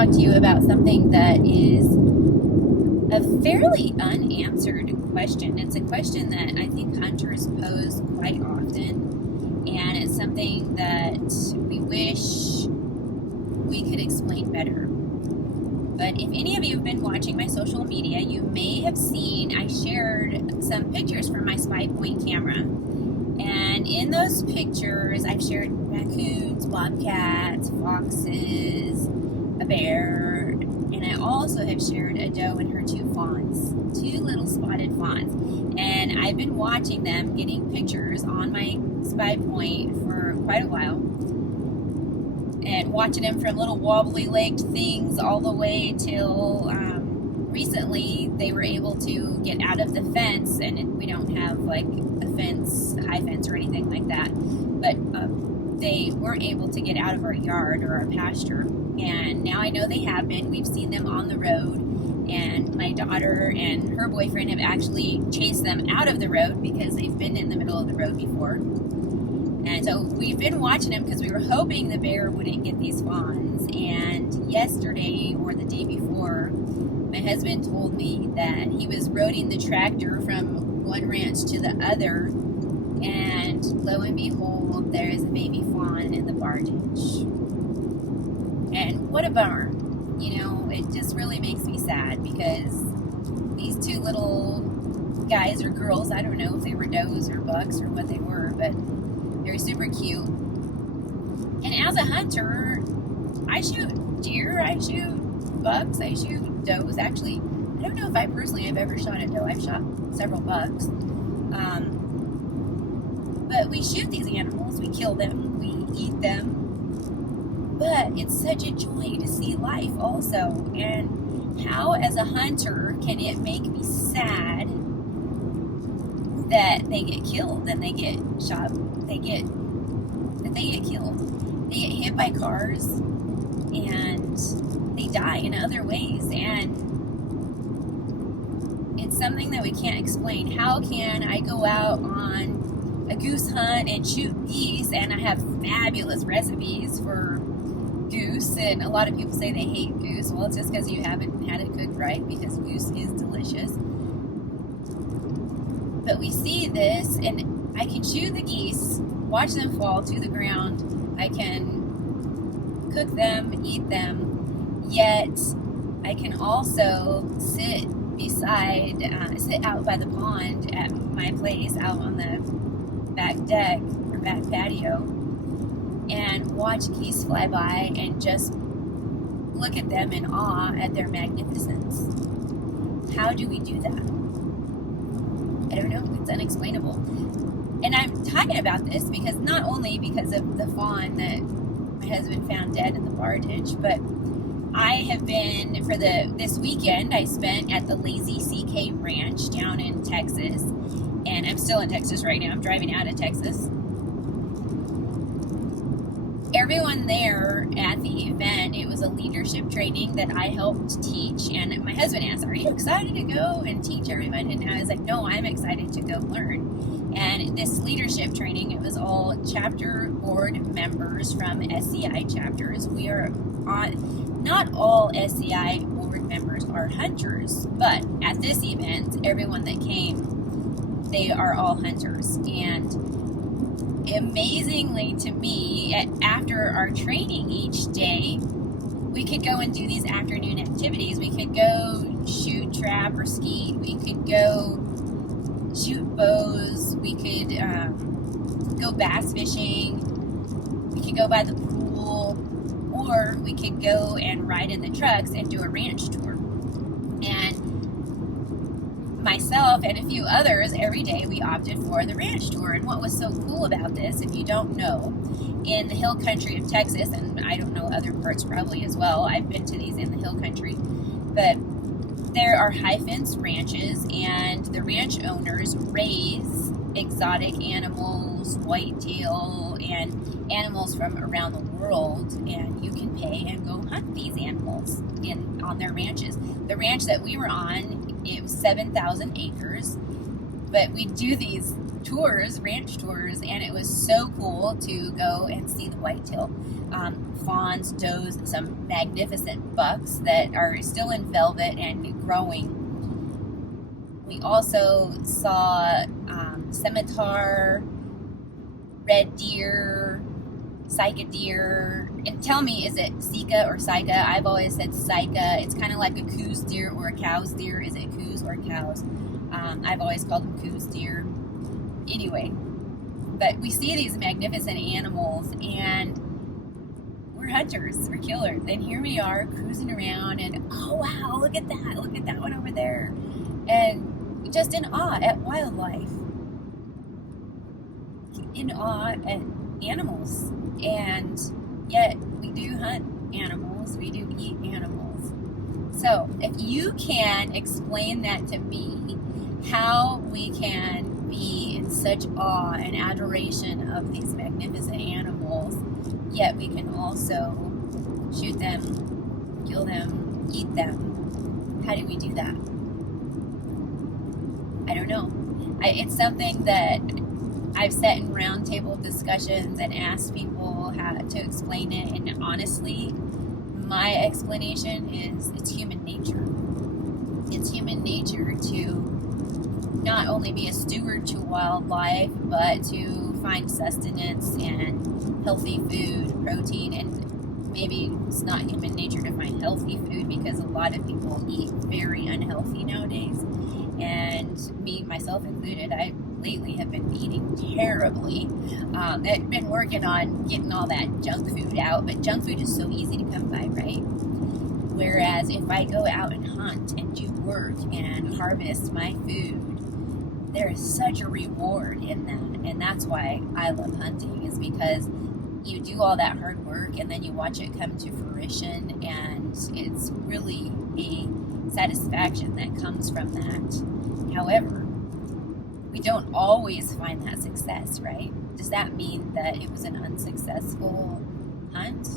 talk to you about something that is a fairly unanswered question. It's a question that I think hunters pose quite often, and it's something that we wish we could explain better. But if any of you have been watching my social media, you may have seen I shared some pictures from my Spy Point camera. And in those pictures, I've shared raccoons, bobcats, foxes, a bear, and I also have shared a doe and her two fawns, two little spotted fawns. And I've been watching them getting pictures on my Spy Point for quite a while. And watching them from little wobbly-legged things all the way till recently they were able to get out of the fence, and we don't have like a fence, high fence or anything like that, but they weren't able to get out of our yard or our pasture, and now I know they have been. We've seen them on the road, and my daughter and her boyfriend have actually chased them out of the road because they've been in the middle of the road before. And so we've been watching them because we were hoping the bear wouldn't get these fawns. And yesterday or the day before, my husband told me that he was roading the tractor from one ranch to the other, and lo and behold, there is a baby fawn in the bar ditch. And what a bummer. You know, it just really makes me sad because these two little guys or girls, I don't know if they were does or bucks or what they were, but they're super cute. And as a hunter, I shoot deer, I shoot bucks, I shoot does. Actually, I don't know if I personally have ever shot a doe. I've shot several bucks. But we shoot these animals, we kill them, we eat them. But it's such a joy to see life also. And how, as a hunter, can it make me sad that they get killed and they get shot? They get killed. They get hit by cars and they die in other ways, and it's something that we can't explain. How can I go out on a goose hunt and shoot geese, and I have fabulous recipes for goose, and a lot of people say they hate goose? Well, it's just because you haven't had it cooked right, because goose is delicious. But we see this, and I can shoot the geese, watch them fall to the ground. I can cook them, eat them, yet I can also sit out by the pond at my place, out on the back deck or back patio, and watch geese fly by and just look at them in awe at their magnificence. How do we do that? I don't know. It's unexplainable. And I'm talking about this because not only because of the fawn that my husband found dead in the bar ditch, but I have been, for this weekend, I spent at the Lazy CK Ranch down in Texas. And I'm still in Texas right now. I'm driving out of Texas. Everyone there at the event, it was a leadership training that I helped teach, and my husband asked, "Are you excited to go and teach everyone?" And I was like, "No, I'm excited to go learn." And this leadership training, it was all chapter board members from SCI chapters. We are on, not all SCI board members are hunters, but at this event, everyone that came, they are all hunters. And amazingly to me, after our training each day, we could go and do these afternoon activities. We could go shoot, trap, or skeet. We could go shoot bows. We could go bass fishing. We could go by the pool, or we could go and ride in the trucks and do a ranch tour. And myself and a few others, every day we opted for the ranch tour. And what was so cool about this, if you don't know, in the hill country of Texas, and I don't know other parts probably as well, I've been to these in the hill country, but there are high fence ranches, and the ranch owners raise exotic animals, whitetail, and animals from around the world, and you can pay and go hunt these animals on their ranches. The ranch that we were on, it was 7,000 acres, but we do these tours, ranch tours, and it was so cool to go and see the whitetail. Fawns, does, some magnificent bucks that are still in velvet and growing. We also saw scimitar, red deer, Sika deer. And tell me, is it Sika or Sika? I've always said Sika. It's kind of like a coos deer or a cow's deer. Is it coos or cows? I've always called them coos deer. Anyway, but we see these magnificent animals, and we're hunters, we're killers, and here we are cruising around, and oh wow, look at that one over there, and just in awe at wildlife, in awe at animals, and yet we do hunt animals, we do eat animals. So if you can explain that to me, how we can be in such awe and adoration of these magnificent animals, yet we can also shoot them, kill them, eat them. How do we do that? I don't know. It's something that I've sat in roundtable discussions and asked people how to explain it, and honestly, my explanation is it's human nature. It's human nature to not only be a steward to wildlife, but to find sustenance and healthy food, protein, and maybe it's not human nature to find healthy food, because a lot of people eat very unhealthy nowadays, and me, myself included, I lately have been eating terribly. I've been working on getting all that junk food out, but junk food is so easy to come by, right? Whereas if I go out and hunt and do work and harvest my food, there is such a reward in that, and that's why I love hunting, is because you do all that hard work and then you watch it come to fruition, and it's really a satisfaction that comes from that. However, we don't always find that success, right? Does that mean that it was an unsuccessful hunt?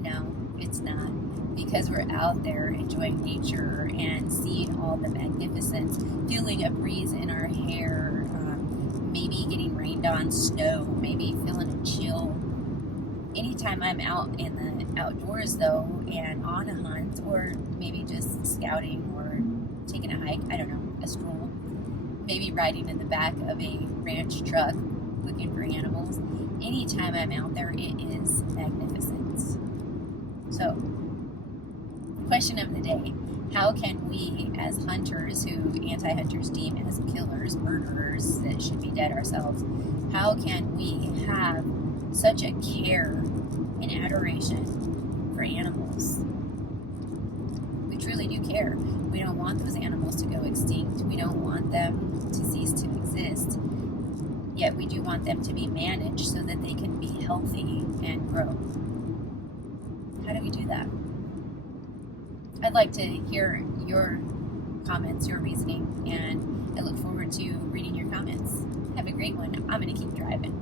No, it's not, because we're out there enjoying nature and seeing all the magnificence, feeling a breeze in our hair, maybe getting rained on, snow, maybe feeling a chill. Anytime I'm out in the outdoors, though, and on a hunt, or maybe just scouting or taking a hike, I don't know, a stroll, maybe riding in the back of a ranch truck looking for animals, anytime I'm out there, it is magnificent. So, question of the day: how can we, as hunters who anti-hunters deem as killers, murderers that should be dead ourselves, how can we have such a care and adoration for animals? We truly do care. We don't want those animals to go extinct. We don't want them to cease to exist. Yet we do want them to be managed so that they can be healthy and grow. How do we do that? I'd like to hear your comments, your reasoning, and I look forward to reading your comments. Have a great one. I'm going to keep driving.